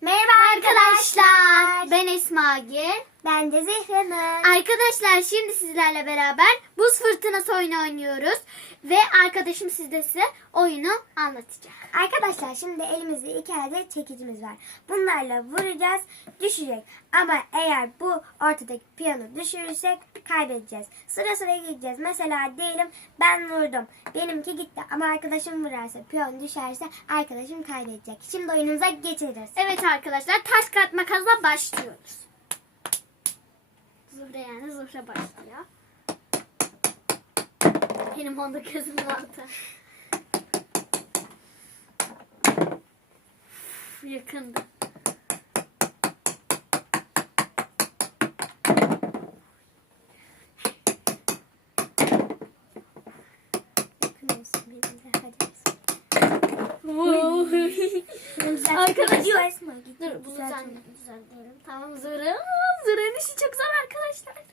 Merhaba arkadaşlar. Ben Esma Gül. Ben de Zehra Arkadaşlar şimdi sizlerle beraber buz fırtınası oyunu oynuyoruz. Ve arkadaşım sizde size oyunu anlatacak. Arkadaşlar şimdi elimizde iki adet çekicimiz var. Bunlarla vuracağız, düşecek. Ama eğer bu ortadaki piyano düşürürsek kaybedeceğiz. Sıra sıra gideceğiz. Mesela diyelim ben vurdum. Benimki gitti ama arkadaşım vurarsa, piyon düşerse arkadaşım kaybedecek. Şimdi oyunumuza geçeriz. Evet arkadaşlar taş kağıt makasla başlıyoruz. Zuhre yani Zuhre başlıyor. Benim onda gözüm. Uf, Yakındı. Yakın olsun benim de. Hadi. Arkadaşlar-. Dur bunu Güzel sen tamam. Aa, Zuhre'nin işi çok zor arkadaşlar.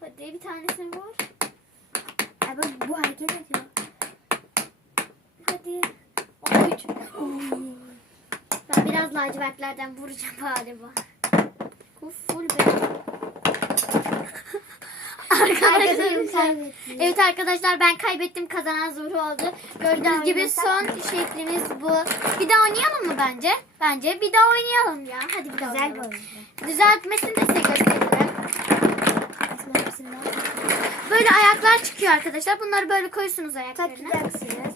Hadi bir tanesini vur. Ay, bu, bu hareket ediyor. Hadi. O üç. Ben biraz lacivertlerden vuracağım galiba. Bu full be. Arkadaşım Arkadaşlar. kaybetti. Evet arkadaşlar ben kaybettim kazanan Zuhru oldu. Gördüğünüz gibi son şeklimiz bu. Bir daha oynayalım mı bence? Bence bir daha oynayalım ya. Hadi bir daha Güzel oynayalım. Düzeltmesini de size göstereyim. Böyle ayaklar çıkıyor arkadaşlar. Bunları böyle koyuyorsunuz ayaklarına. takacaksınız.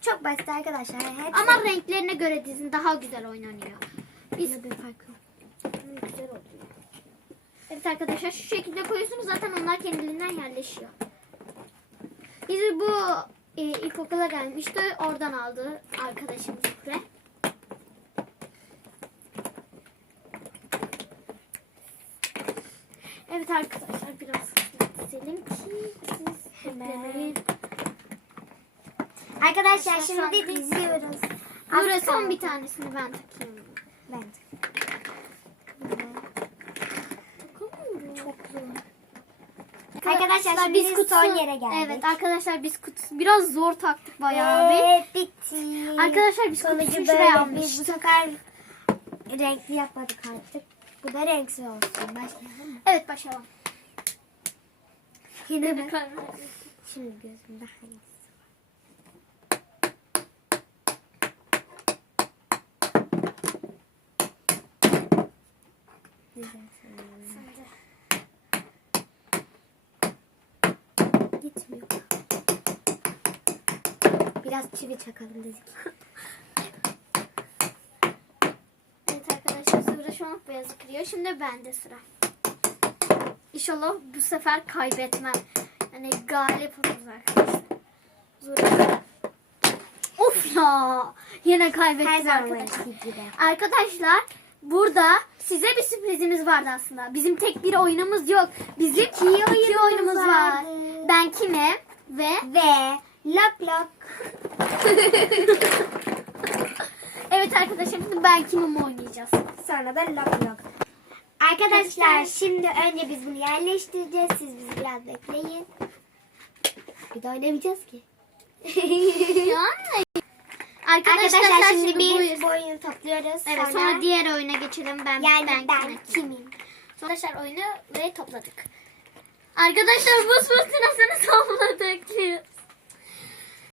Çok basit arkadaşlar. Hepsi Ama renklerine göre dizin daha güzel oynanıyor. Biz Yine bir fark yok. güzel oluyor. Evet arkadaşlar şu şekilde koyuyorsunuz zaten onlar kendiliğinden yerleşiyor. Biz bu e, ilkokula gelmişti. Oradan aldı arkadaşım Zühre. Evet arkadaşlar biraz dizelim ki siz Hemen. Arkadaşlar şimdi diziyoruz. Az son bir tanesini ben takıyorum. Ben. Çok zor. Arkadaşlar, şimdi biz son yere geldik. Evet arkadaşlar biz kutusu biraz zor taktık bayağı bir. Ve bitti. Arkadaşlar biz Sonucu kutusunu böyle. şuraya Biz bu almıştık. sefer renkli yapmadık artık. Bu da renksiz olsun. Başlayalım mı? Evet başlayalım. Yine mi? Şimdi gözümde hangisi? Güzel Biraz çivi çakalım dedik. Evet arkadaşlar Zühre şu an beyazı kırıyor. Şimdi bende sıra. İnşallah bu sefer kaybetmem. Yani galip oluruz arkadaşlar. Zühre. Of ya. Yine kaybettim arkadaşlar. Arkadaşlar burada size bir sürprizimiz vardı aslında. Bizim tek bir oyunumuz yok. Bizim iki oyunumuz, oyunumuz var. Ben kimim ve Ve lok lok. evet arkadaşlar şimdi ben kimim oynayacağız. Sonra da lok lok. Arkadaşlar şimdi önce biz bunu yerleştireceğiz. Siz bizi biraz bekleyin. Bir de oynamayacağız ki. Arkadaşlar, Arkadaşlar, şimdi, şimdi bu biz bu oyunu topluyoruz. Evet sonra, diğer oyuna geçelim. Ben yani ben, ben, kimim. kimim? Arkadaşlar oyunu ve topladık. Arkadaşlar buz fırtınasını topladık.